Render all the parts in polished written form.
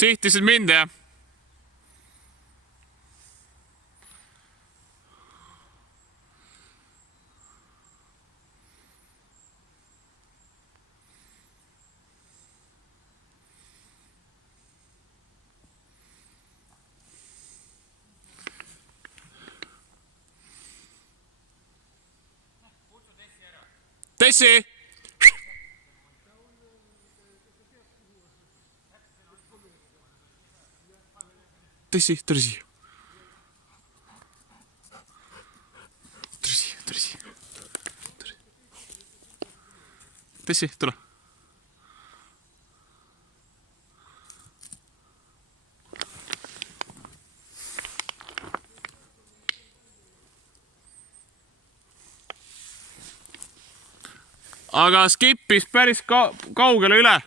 Sihtisid mind, jah? Tessi! Tessi, tule siia. Tule siia. Tessi, tule. Aga skippis päris kaugele üle.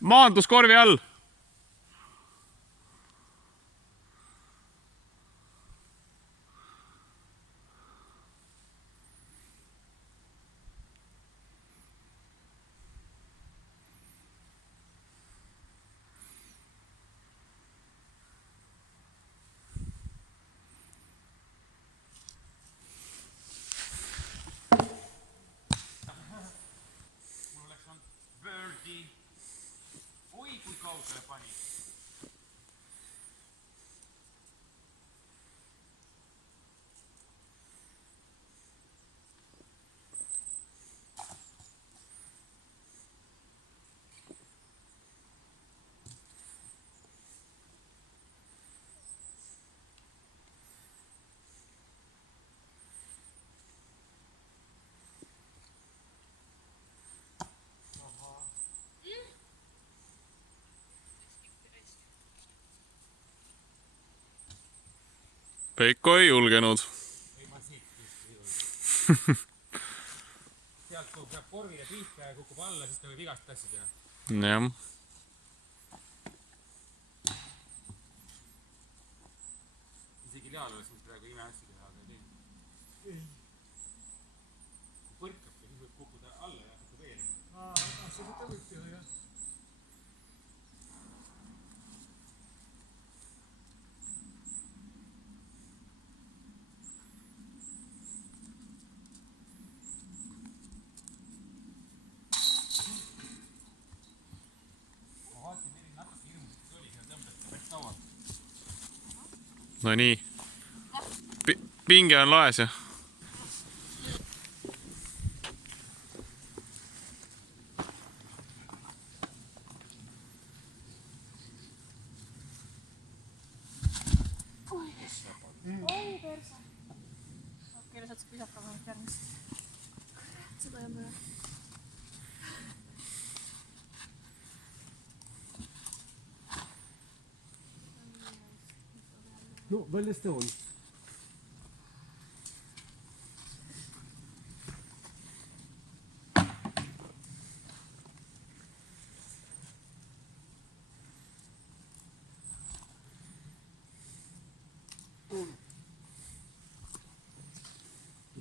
Maandus korvi all. Oi, kui kaugele pani. Peiko ei julgenud. Ei, ma siit just ei julge. Sealt kui peab korvile pihta ja kukub alla, siis ta võib igast asja teha. Jah. Isegi Leal oleks vist praegu ime asja teha, aga ei teinud. Kui põrkab, siis võib kukkuda alla ja hakata veelema. Seda võib teha, jah. No nii. Pinge on laes, jah. Oi perse. Okei, saad sa pisata vähemalt järgmist. Seda ei ole. No, välja sitä on.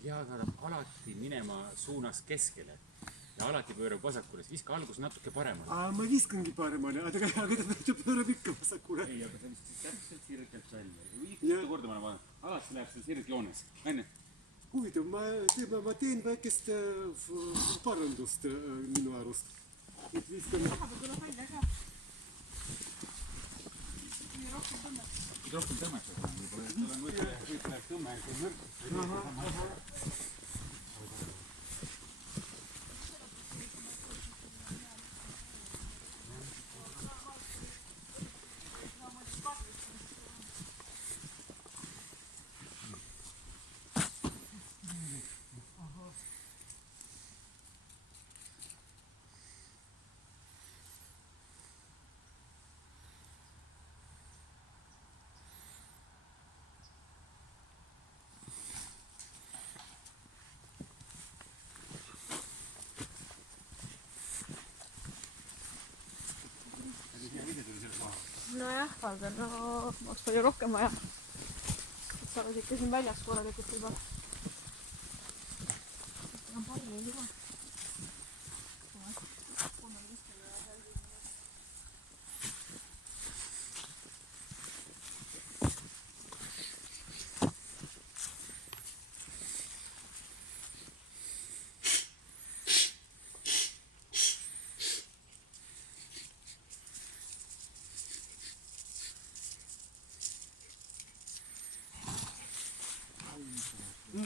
Ja saadab alati minema suunas keskele ja alati pöörab vasakule, siis viska algus natuke paremale. Ma viskangi paremale, aga ta pöörab ikka vasakule. Ei, aga see on täpselt sirgelt välja. Mitu korda ma olen vaadanud. Alati läheb seal sirgjoones. Enne. Huvitav, ma teen väikest parandust minu arust. Et viskan... Vahepeal tuleb välja ka. Nii rohkem tõmmeks. Rohkem tõmmeks. Võib-olla läheb tõmme, kui mürk. Nojah, aga no oleks palju rohkem vaja. Sa oled ikka siin väljas korralikult juba. On parli juba. no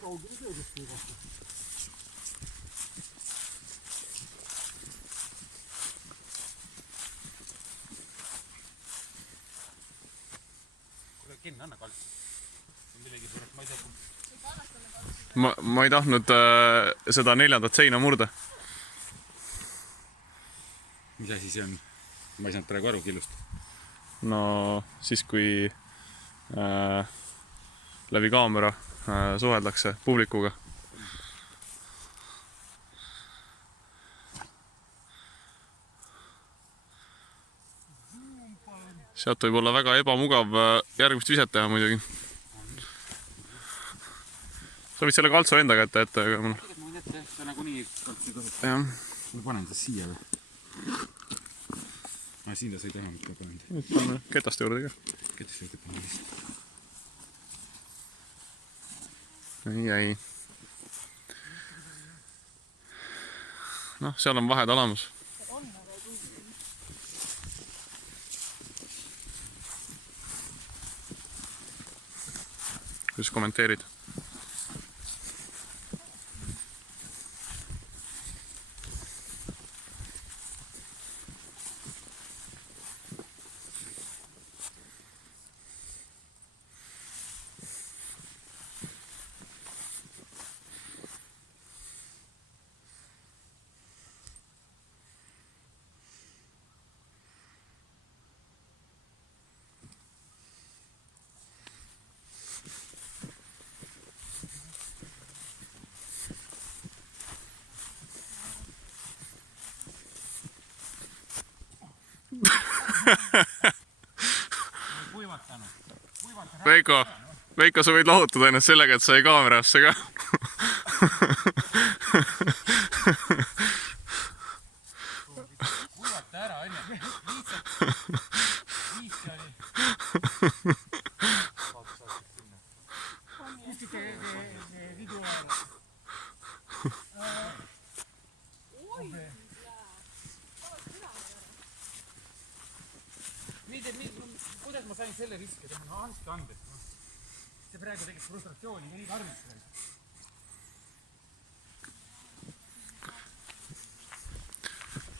kaugele töödest ei kohta. Kuule, Ken, anna kalts. Millegi suurest, ma ei tea. Ma ei tahtnud seda 4. seina murda. Mis asi see on? Ma ei saanud praegu aru killust. No siis, kui läbi kaamera suheldakse publikuga. Sealt võib olla väga ebamugav järgmist viset teha muidugi. Sa võid selle kaltsu enda kätte ette, aga mul... Ma võin ette, sa nagunii kaltsi kasutad. Jah. Ma panen ta siia või? Siin ta sai teha, mitte panen. Nüüd paneme ketast juurde ka. Ketast juurde panen lihtsalt. Ei. Noh, seal on vahed olemas. Kuidas kommenteerid? Veiko, sa võid lohutada ennast sellega, et sa ei kaamerasse ka. Kuivata ära, enne. Lihtsalt. Viisi oli. Kustite video ära. Kuidas ma sain selle riski, et ma andke anded. See praegu tegid frustratsiooni ja nii karmiks.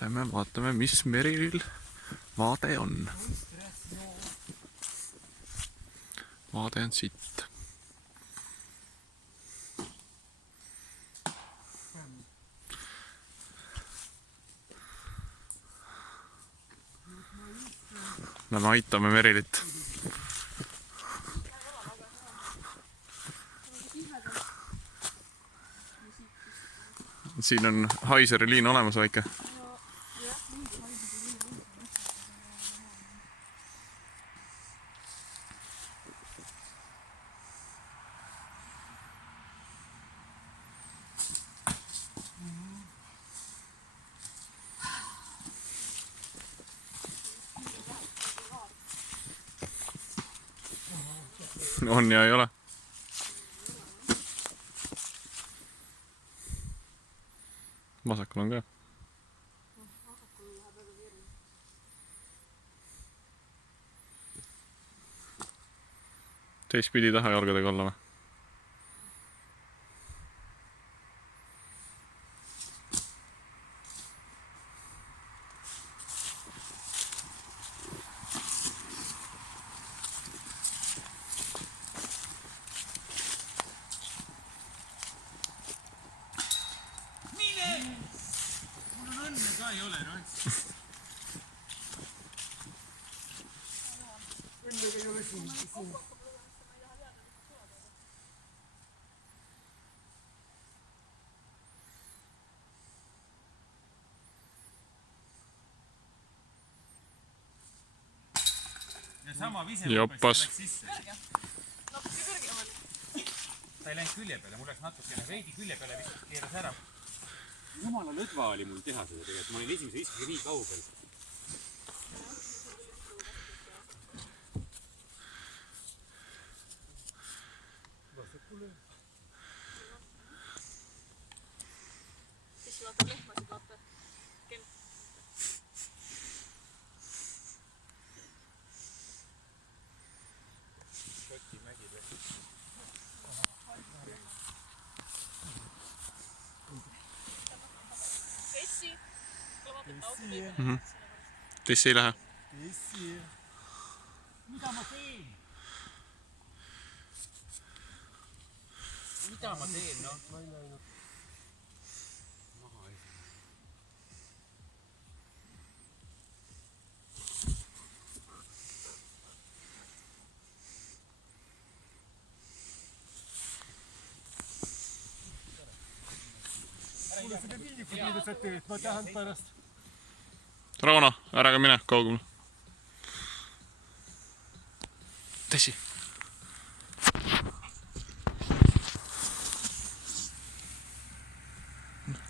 Lähme vaatame, mis Meril vaade on. Vaade on sitt. Lähme aitame Merilit. Siin on Haiseri liin olemas väike. On ja ei ole. Vasakul on ka. Teistpidi taha jalgadega olla või? Ei ole, no. Õnnega ei ole siin. Ja sama vise Joppas. läks sisse. Ta ei läinud külje peale, mul läks natukene veidi külje peale, vist keeras ära. Jumala lõdva oli mul teha seda tegelikult, ma olin esimese viskiga nii kaugel. Siis vaatab lehmasid, vaata. Ken. Tessi ei lähe. Mida ma teen? Mida ma teen, noh? Ma ei näinud. Maha ei. Mulle seda viinikut mida sa teed, ma tahan pärast. Rauno, ära ka mine kaugemale. Tessi.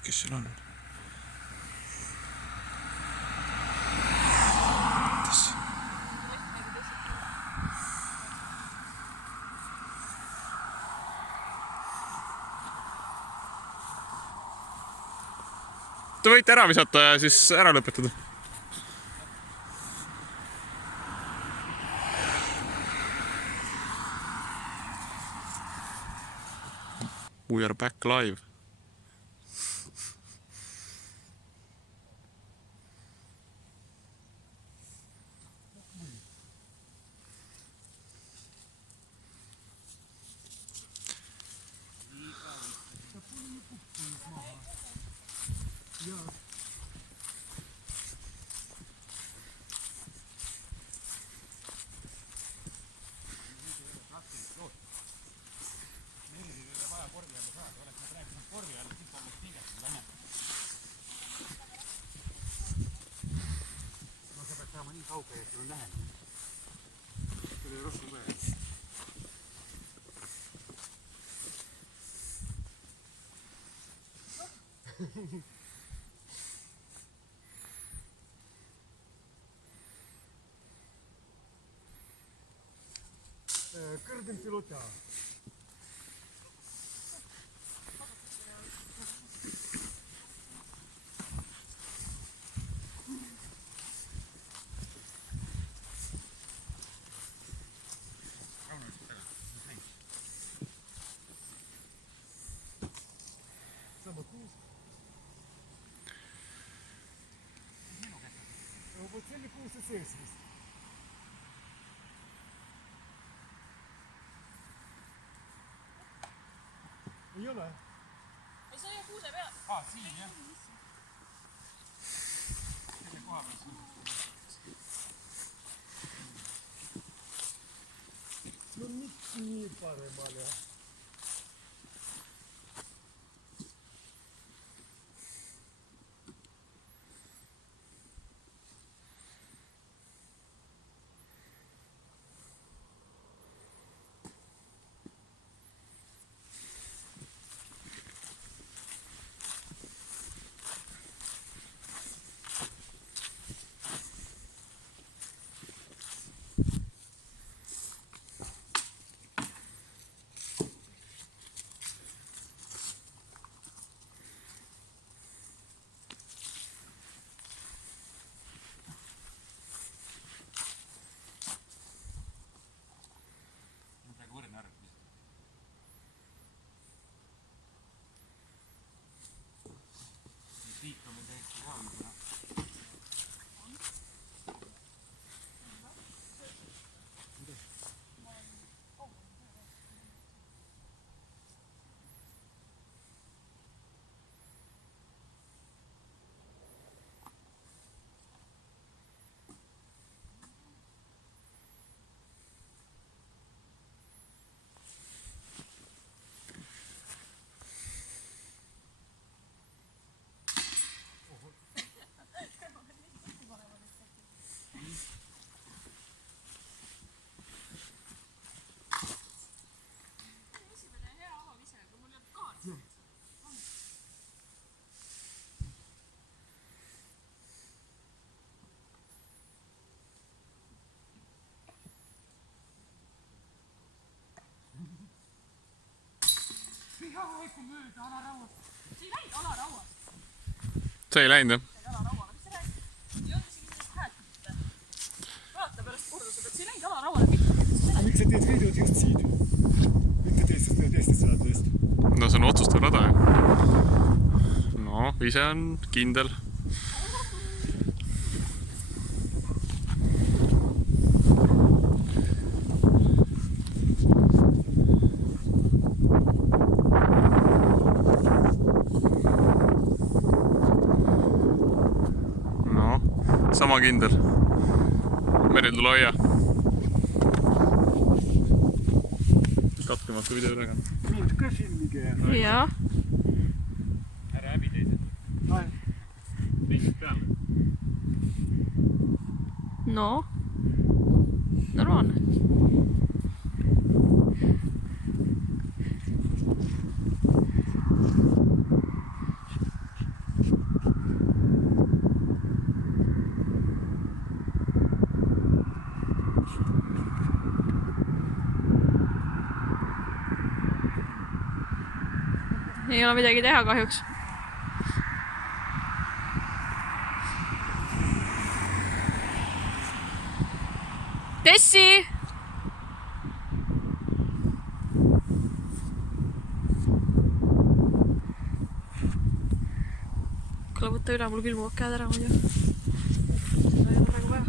Kes seal on? Tessi. Te võite ära visata ja siis ära lõpetada. We are back live. Nii kaugel, et sul on lähemal. Sul ei rohkem vaja. Kõrgem pilota. Sama kuus. Вот selle kuuse sees vist. Ei ole? Ei, see on kuuse peal. Siin, jah. Selle koha peal siin. No mitte nii paremale. Piik on meil täiesti hea olnud. Hoiku mööda alarauast. See ei läinud alarauast. See ei läinud, jah? See ei alarauale. Mis see räägib? Ei olnud isegi sellist häält. Vaata pärast kordused, et see ei läinud alarauale. Miks sa teed videot just siin? Mitte teistest saadest. No see on otsustav rada, jah. No, ise on kindel. sama kindel. Meril, tule hoia. Katkemata video üle ka. Mind ka filmige. Jaa. Ära häbi teised. Teised peale. No. Normaalne. Ei ole midagi teha kahjuks. Tessi! Kuule, võtta üle, mul külmuvad käed ära muidu. Seda ei ole praegu vaja.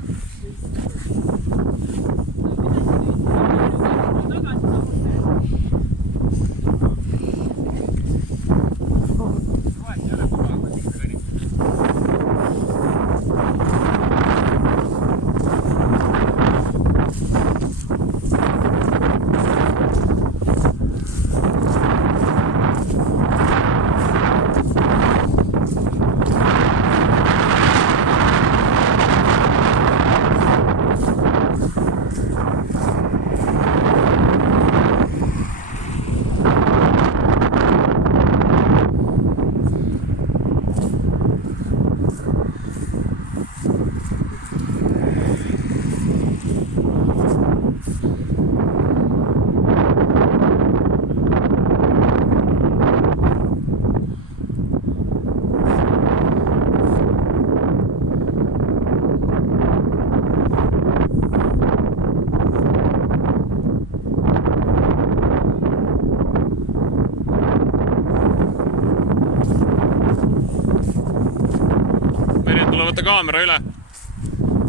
Meril, tule võtta kaamera üle.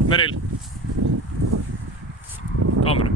Meril. Kaamera.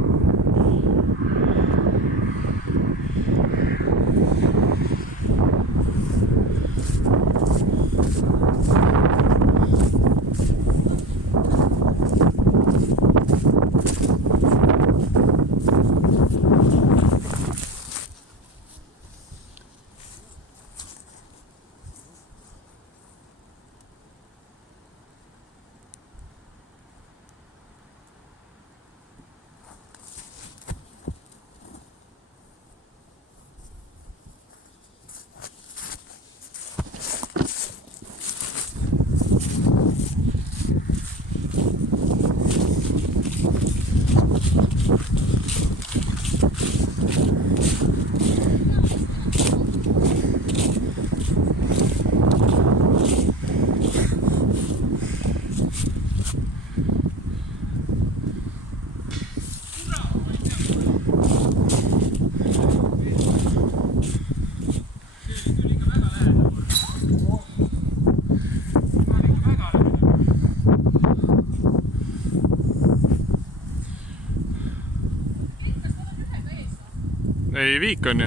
Ei, viik on ju.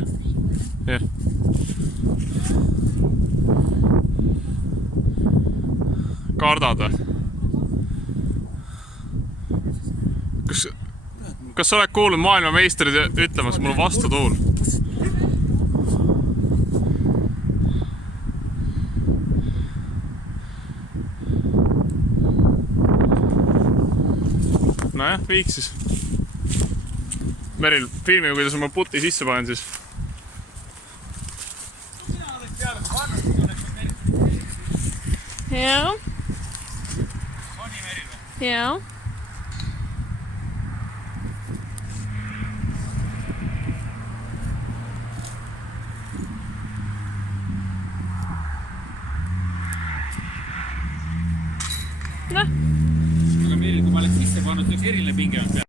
Jah. Kardad või? Kas sa oled kuulnud maailmameistrid ütlemas, mul on vastutuul? Nojah, viik siis. Meril, filmi, kuidas ma puti sisse panen siis. Mina oleks peale, kui vannusid oleks Meril. Jaa. Pani Meril või? Jaa. Noh. Aga Meril, kui ma oleks sisse pannud, see oleks eriline pinge olnud peal.